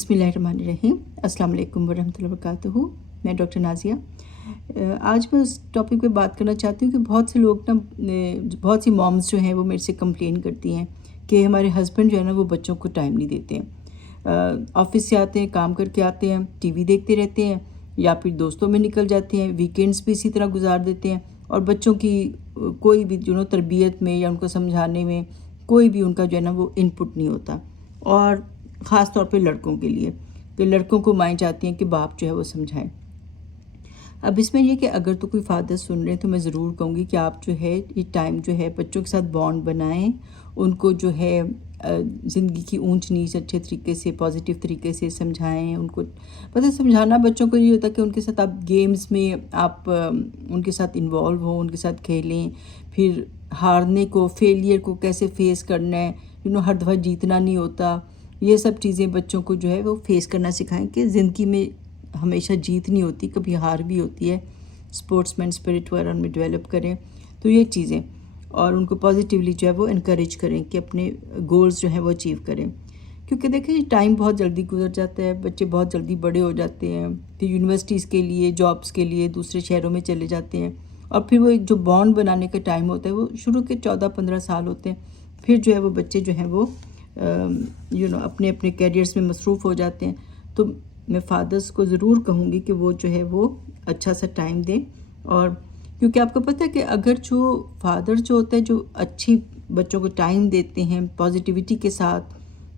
बिस्मिल्लाहिर्रहमानिर्रहीम। अस्सलाम वालेकुम वरहमतुल्लाहि वबरकातुहू। मैं डॉक्टर नाज़िया। आज मैं उस टॉपिक पे बात करना चाहती हूँ कि बहुत से लोग ना बहुत सी मॉम्स जो हैं वो मेरे से कंप्लेन करती हैं कि हमारे हस्बैंड जो है ना वो बच्चों को टाइम नहीं देते हैं। ऑफिस से आते हैं, काम करके आते हैं, टीवी देखते रहते हैं या फिर दोस्तों में निकल जाते हैं, वीकेंड्स भी इसी तरह गुजार देते हैं और बच्चों की कोई भी तरबियत में या उनको समझाने में कोई भी उनका जो है ना वो इनपुट नहीं होता। और ख़ास तौर पे लड़कों के लिए कि लड़कों को माएँ चाहती हैं कि बाप जो है वो समझाएं। अब इसमें ये कि अगर तो कोई फादर सुन रहे हैं तो मैं ज़रूर कहूँगी कि आप जो है ये टाइम जो है बच्चों के साथ बॉन्ड बनाएं, उनको जो है ज़िंदगी की ऊंच नीच अच्छे तरीके से पॉजिटिव तरीके से समझाएं। उनको पता है, समझाना बच्चों को ये होता है कि उनके साथ आप गेम्स में आप उनके साथ इन्वॉल्व हो, उनके साथ खेलें, फिर हारने को फेलियर को कैसे फेस करना है, हर दफ़ा जीतना नहीं होता। ये सब चीज़ें बच्चों को जो है वो फेस करना सिखाएं कि ज़िंदगी में हमेशा जीत नहीं होती, कभी हार भी होती है। स्पोर्ट्समैन स्पिरिट वगैरह उनमें डेवलप करें तो ये चीज़ें, और उनको पॉजिटिवली जो है वो इनकरेज करें कि अपने गोल्स जो हैं वो अचीव करें। क्योंकि देखिए टाइम बहुत जल्दी गुजर जाता है, बच्चे बहुत जल्दी बड़े हो जाते हैं, फिर यूनिवर्सिटीज़ के लिए, जॉब्स के लिए दूसरे शहरों में चले जाते हैं और फिर वो एक जो बॉन्ड बनाने का टाइम होता है वो शुरू के 14-15 साल होते हैं। फिर जो है वो बच्चे जो हैं वो अपने अपने कैरियर्स में मसरूफ़ हो जाते हैं। तो मैं फादर्स को ज़रूर कहूँगी कि वो जो है वो अच्छा सा टाइम दें। और क्योंकि आपको पता है कि अगर जो फादर जो होता है जो अच्छी बच्चों को टाइम देते हैं पॉजिटिविटी के साथ,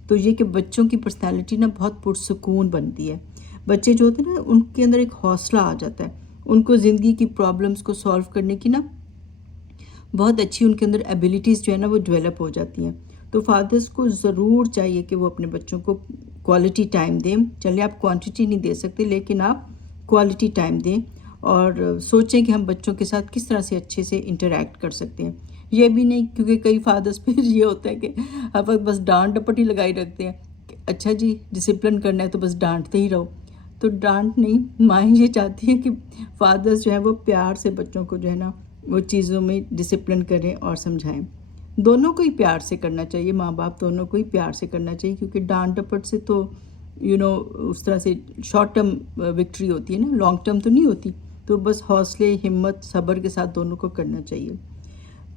तो ये कि बच्चों की पर्सनैलिटी ना बहुत पुरसुकून बनती है। बच्चे जो होते हैं ना उनके अंदर एक हौसला आ जाता है, उनको ज़िंदगी की प्रॉब्लम्स को सॉल्व करने की ना बहुत अच्छी उनके अंदर एबिलिटीज़ जो है ना वो डेवलप हो जाती हैं। तो फादर्स को ज़रूर चाहिए कि वो अपने बच्चों को क्वालिटी टाइम दें। चलिए आप क्वांटिटी नहीं दे सकते लेकिन आप क्वालिटी टाइम दें और सोचें कि हम बच्चों के साथ किस तरह से अच्छे से इंटरेक्ट कर सकते हैं। ये भी नहीं, क्योंकि कई फादर्स पे ये होता है कि आप बस डांट डपटी लगाई रखते हैं कि अच्छा जी डिसिप्लिन करना है तो बस डांटते ही रहो। तो डांट नहीं, माँ ये चाहती है कि फादर्स जो है वो प्यार से बच्चों को जो है ना वो चीज़ों में डिसिप्लिन करें और समझाएं। दोनों को ही प्यार से करना चाहिए, माँ बाप दोनों को ही प्यार से करना चाहिए, क्योंकि डांट डपट से तो उस तरह से शॉर्ट टर्म विक्ट्री होती है ना, लॉन्ग टर्म तो नहीं होती। तो बस हौसले हिम्मत सब्र के साथ दोनों को करना चाहिए।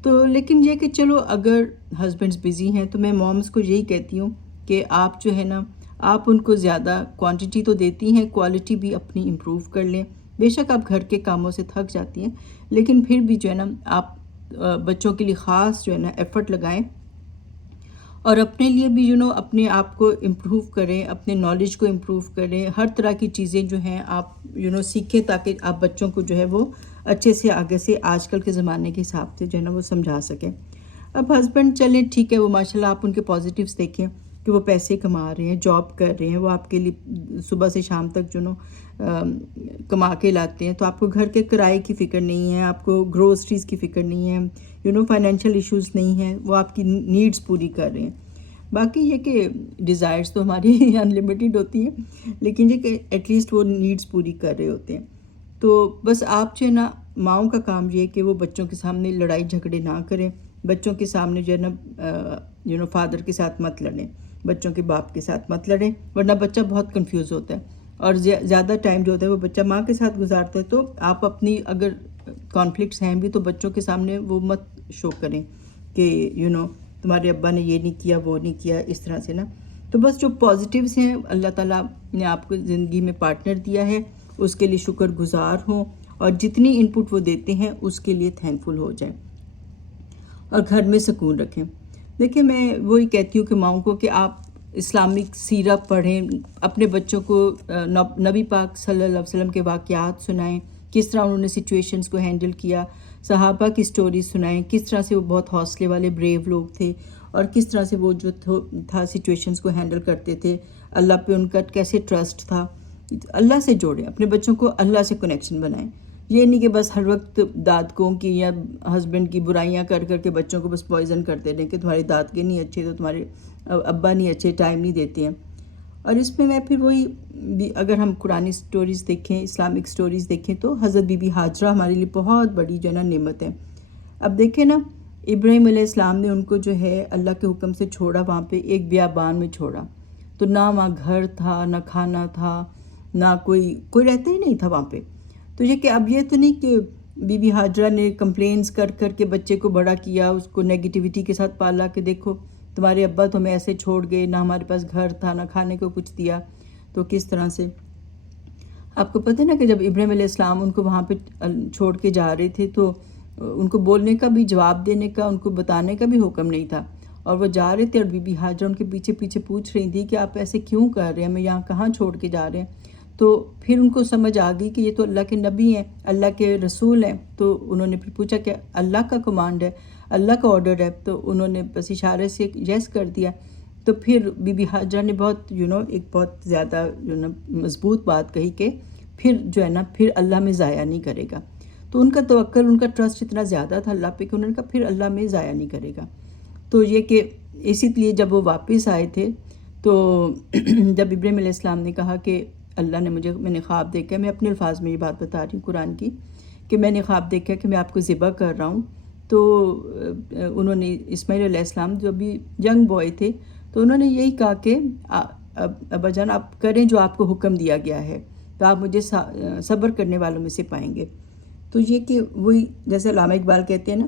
तो लेकिन ये कि चलो अगर हस्बैंड्स बिज़ी हैं तो मैं मॉम्स को यही कहती हूँ कि आप जो है ना आप उनको ज़्यादा क्वांटिटी तो देती हैं, क्वालिटी भी अपनी इम्प्रूव कर लें। बेशक आप घर के कामों से थक जाती हैं लेकिन फिर भी जो है ना आप बच्चों के लिए ख़ास जो है ना एफ़र्ट लगाएं और अपने लिए भी अपने आप को इम्प्रूव करें, अपने नॉलेज को इम्प्रूव करें। हर तरह की चीज़ें जो हैं आप सीखें ताकि आप बच्चों को जो है वो अच्छे से आगे से आजकल के ज़माने के हिसाब से जो है ना वो समझा सकें। अब हस्बैंड चलें ठीक है, वो माशाल्लाह आप उनके पॉजिटिव्स देखें कि वो पैसे कमा रहे हैं, जॉब कर रहे हैं, वो आपके लिए सुबह से शाम तक कमा के लाते हैं, तो आपको घर के किराए की फ़िक्र नहीं है, आपको ग्रोसरीज़ की फ़िक्र नहीं है, फाइनेंशियल इश्यूज़ नहीं है, वो आपकी नीड्स पूरी कर रहे हैं। बाकी ये कि डिज़ायर्स तो हमारी अनलिमिटेड होती हैं लेकिन ये कि एटलीस्ट वो नीड्स पूरी कर रहे होते हैं। तो बस आप जो है ना माँओं का काम ये है कि वो बच्चों के सामने लड़ाई झगड़े ना करें, बच्चों के सामने जो है ना फादर के साथ मत लड़ें, बच्चों के बाप के साथ मत लड़ें, वरना बच्चा बहुत कंफ्यूज होता है और ज़्यादा टाइम जो होता है वो बच्चा माँ के साथ गुजारता है। तो आप अपनी अगर कॉन्फ्लिक्ट्स हैं भी तो बच्चों के सामने वो मत शो करें कि तुम्हारे अब्बा ने ये नहीं किया, वो नहीं किया, इस तरह से ना। तो बस जो पॉजिटिव्स हैं, अल्लाह ताला ने आपको ज़िंदगी में पार्टनर दिया है उसके लिए शुक्रगुजार हों और जितनी इनपुट वो देते हैं उसके लिए थैंकफुल हो जाएं और घर में सुकून रखें। देखिए मैं वही कहती हूँ कि माँओं को कि आप इस्लामिक सीरत पढ़ें, अपने बच्चों को नबी पाक सल्लल्लाहु अलैहि वसल्लम के वाक़यात सुनाएं, किस तरह उन्होंने सिचुएशंस को हैंडल किया, सहाबा की स्टोरी सुनाएं, किस तरह से वो बहुत हौसले वाले ब्रेव लोग थे और किस तरह से वो जो था सिचुएशंस को हैंडल करते थे, अल्लाह पे उनका कैसे ट्रस्ट था। अल्लाह से जोड़ें, अपने बच्चों को अल्लाह से कनेक्शन बनाएं। ये नहीं कि बस हर वक्त दादकों की या हस्बैंड की बुराइयां कर करके बच्चों को बस पॉइजन करते रहें कि तुम्हारे दादके नहीं अच्छे तो तुम्हारे अब्बा नहीं अच्छे, टाइम नहीं देते हैं। और इसमें मैं फिर वही अगर हम कुरानी स्टोरीज़ देखें, इस्लामिक स्टोरीज़ देखें तो हज़रत बीबी हाजरा हमारे लिए बहुत बड़ी जो है ना नेमत है। अब देखें ना इब्राहीम अलैहिस्सलाम ने उनको जो है अल्लाह के हुक्म से छोड़ा, वहाँ पे एक बियाबान में छोड़ा تو نہ وہاں گھر تھا، نہ کھانا تھا، نہ کوئی رہتا ہی نہیں تھا وہاں پہ. تو یہ کہ اب یہ تو نہیں کہ بی بی ہاجرہ نے کمپلینس کر کر کے بچے کو بڑا کیا، اس کو نیگیٹیوٹی کے ساتھ پالا کہ دیکھو تمہارے ابا تو ہمیں ایسے چھوڑ گئے، نہ ہمارے پاس گھر تھا، نہ کھانے کو کچھ دیا. تو کس طرح سے آپ کو پتہ ہے نا کہ جب ابراہیم علیہ السلام ان کو وہاں پہ چھوڑ کے جا رہے تھے تو ان کو بولنے کا بھی، جواب دینے کا، ان کو بتانے کا بھی حکم نہیں تھا، اور وہ جا رہے تھے اور بی بی ہاجرہ ان کے پیچھے پیچھے پوچھ رہی تھی کہ آپ ایسے کیوں کر رہے ہیں، ہمیں یہاں کہاں چھوڑ کے جا رہے ہیں. تو پھر ان کو سمجھ آ گئی کہ یہ تو اللہ کے نبی ہیں، اللہ کے رسول ہیں. تو انہوں نے پھر پوچھا کہ اللہ کا کمانڈ ہے، اللہ کا آرڈر ہے. تو انہوں نے بس اشارے سے یس کر دیا. تو پھر بی بی ہاجرہ نے بہت ایک بہت زیادہ مضبوط بات کہی کہ پھر جو ہے نا پھر اللہ میں ضائع نہیں کرے گا. تو ان کا توکل، ان کا ٹرسٹ اتنا زیادہ تھا اللہ پہ کہ انہوں نے کہا پھر اللہ میں ضائع نہیں کرے گا. تو یہ کہ اسی لیے جب وہ واپس آئے تھے تو جب ابراہیم علیہ السلام نے کہا کہ اللہ نے میں نے خواب دیکھا، میں اپنے الفاظ میں یہ بات بتا رہی ہوں قرآن کی، کہ میں نے خواب دیکھا کہ میں آپ کو ذبح کر رہا ہوں. تو انہوں نے اسماعیل علیہ السلام جو ابھی ینگ بوائے تھے تو انہوں نے یہی کہا کہ ابا جان آپ کریں جو آپ کو حکم دیا گیا ہے، تو آپ مجھے صبر کرنے والوں میں سے پائیں گے. تو یہ کہ وہی جیسے علامہ اقبال کہتے ہیں نا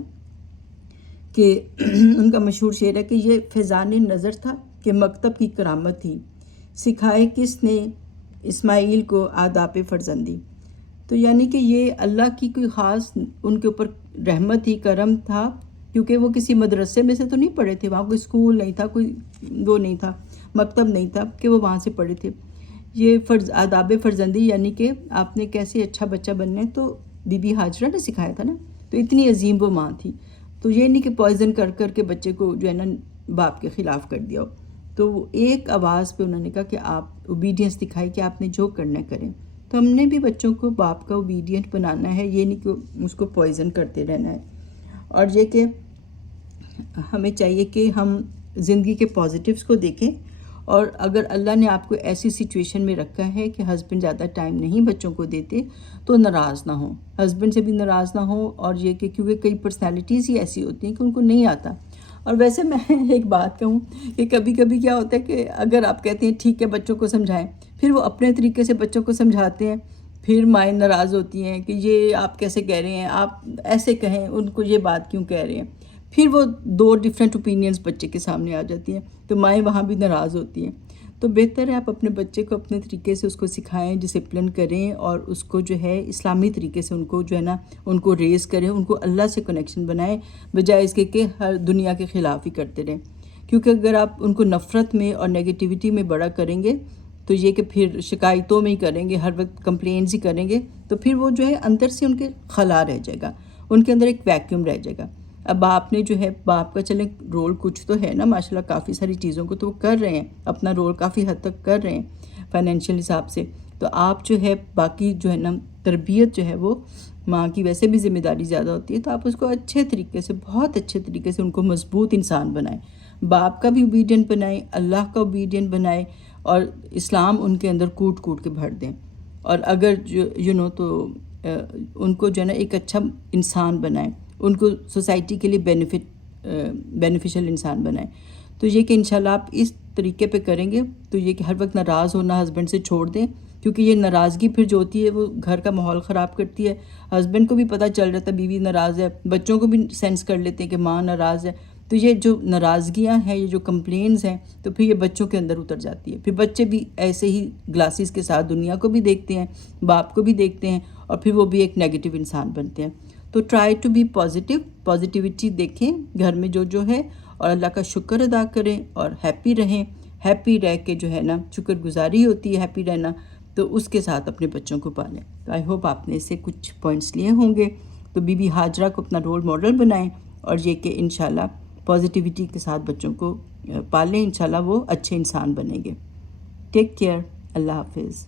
کہ ان کا مشہور شعر ہے کہ یہ فیضان نظر تھا کہ مکتب کی کرامت تھی، سکھائے کس نے اسماعیل کو آداب فرزندی. تو یعنی کہ یہ اللہ کی کوئی خاص ان کے اوپر رحمت ہی، کرم تھا، کیونکہ وہ کسی مدرسے میں سے تو نہیں پڑھے تھے، وہاں کوئی اسکول نہیں تھا، کوئی وہ نہیں تھا، مکتب نہیں تھا کہ وہ وہاں سے پڑھے تھے. یہ آداب فرزندی یعنی کہ آپ نے کیسے اچھا بچہ بننا ہے تو بی بی ہاجرہ نے سکھایا تھا نا. تو اتنی عظیم وہ ماں تھی. تو یہ نہیں کہ پوائزن کر کر کے بچے کو جو ہے نا باپ کے خلاف کر دیا ہو. تو ایک آواز پہ انہوں نے کہا کہ آپ اوبیڈینس دکھائی کہ آپ نے جو کرنا کریں. تو ہم نے بھی بچوں کو باپ کا اوبیڈینٹ بنانا ہے، یہ نہیں کہ اس کو پوائزن کرتے رہنا ہے. اور یہ کہ ہمیں چاہیے کہ ہم زندگی کے پازیٹیوز کو دیکھیں، اور اگر اللہ نے آپ کو ایسی سچویشن میں رکھا ہے کہ ہسبینڈ زیادہ ٹائم نہیں بچوں کو دیتے تو ناراض نہ ہوں، ہسبینڈ سے بھی ناراض نہ ہوں. اور یہ کہ کیونکہ کئی پرسنالٹیز ہی ایسی ہوتی ہیں کہ ان کو نہیں آتا. اور ویسے میں ایک بات کہوں کہ کبھی کبھی کیا ہوتا ہے کہ اگر آپ کہتے ہیں ٹھیک ہے بچوں کو سمجھائیں، پھر وہ اپنے طریقے سے بچوں کو سمجھاتے ہیں، پھر مائیں ناراض ہوتی ہیں کہ یہ آپ کیسے کہہ رہے ہیں، آپ ایسے کہیں، ان کو یہ بات کیوں کہہ رہے ہیں. پھر وہ دو ڈیفرنٹ اوپینینز بچے کے سامنے آ جاتی ہیں تو مائیں وہاں بھی ناراض ہوتی ہیں. تو بہتر ہے آپ اپنے بچے کو اپنے طریقے سے اس کو سکھائیں، ڈسپلن کریں، اور اس کو جو ہے اسلامی طریقے سے ان کو جو ہے نا ان کو ریز کریں، ان کو اللہ سے کنیکشن بنائیں، بجائے اس کے کہ ہر دنیا کے خلاف ہی کرتے رہیں. کیونکہ اگر آپ ان کو نفرت میں اور نیگیٹیوٹی میں بڑا کریں گے تو یہ کہ پھر شکایتوں میں ہی کریں گے، ہر وقت کمپلینز ہی کریں گے، تو پھر وہ جو ہے اندر سے ان کے خلا رہ جائے گا، ان کے اندر ایک ویکیوم رہ جائے گا. اب باپ نے جو ہے باپ کا چلیں رول کچھ تو ہے نا، ماشاءاللہ کافی ساری چیزوں کو تو وہ کر رہے ہیں، اپنا رول کافی حد تک کر رہے ہیں فائنینشیل حساب سے. تو آپ جو ہے باقی جو ہے نا تربیت جو ہے وہ ماں کی ویسے بھی ذمہ داری زیادہ ہوتی ہے، تو آپ اس کو اچھے طریقے سے، بہت اچھے طریقے سے ان کو مضبوط انسان بنائیں، باپ کا بھی اوبیڈینٹ بنائیں، اللہ کا اوبیڈینٹ بنائیں، اور اسلام ان کے اندر کوٹ کوٹ کے بھر دیں. اور اگر جو تو ان کو جو ہے نا ایک اچھا انسان بنائیں، ان کو سوسائٹی کے لیے بینیفیشل انسان بنائیں. تو یہ کہ انشاءاللہ آپ اس طریقے پہ کریں گے تو یہ کہ ہر وقت ناراض ہونا ہسبینڈ سے چھوڑ دیں، کیونکہ یہ ناراضگی پھر جو ہوتی ہے وہ گھر کا ماحول خراب کرتی ہے. ہسبینڈ کو بھی پتہ چل جاتا ہے بیوی ناراض ہے، بچوں کو بھی سینس کر لیتے ہیں کہ ماں ناراض ہے. تو یہ جو ناراضگیاں ہیں، یہ جو کمپلینز ہیں، تو پھر یہ بچوں کے اندر اتر جاتی ہے. پھر بچے بھی ایسے ہی گلاسز کے ساتھ دنیا کو بھی دیکھتے ہیں، باپ کو بھی دیکھتے ہیں، اور پھر وہ بھی ایک نیگیٹو انسان بنتے ہیں. تو ٹرائی ٹو بی پازیٹیوٹی دیکھیں گھر میں جو ہے، اور اللہ کا شکر ادا کریں اور ہیپی رہیں. ہیپی رہ کے جو ہے نا شکر گزاری ہوتی ہے ہیپی رہنا، تو اس کے ساتھ اپنے بچوں کو پالیں. تو آئی ہوپ آپ نے اس سے کچھ پوائنٹس لیے ہوں گے. تو بی بی ہاجرہ کو اپنا رول ماڈل بنائیں، اور یہ کہ انشاءاللہ پازیٹیوٹی کے ساتھ بچوں کو پالیں، انشاءاللہ وہ اچھے انسان بنیں گے. Take care. اللہ حافظ.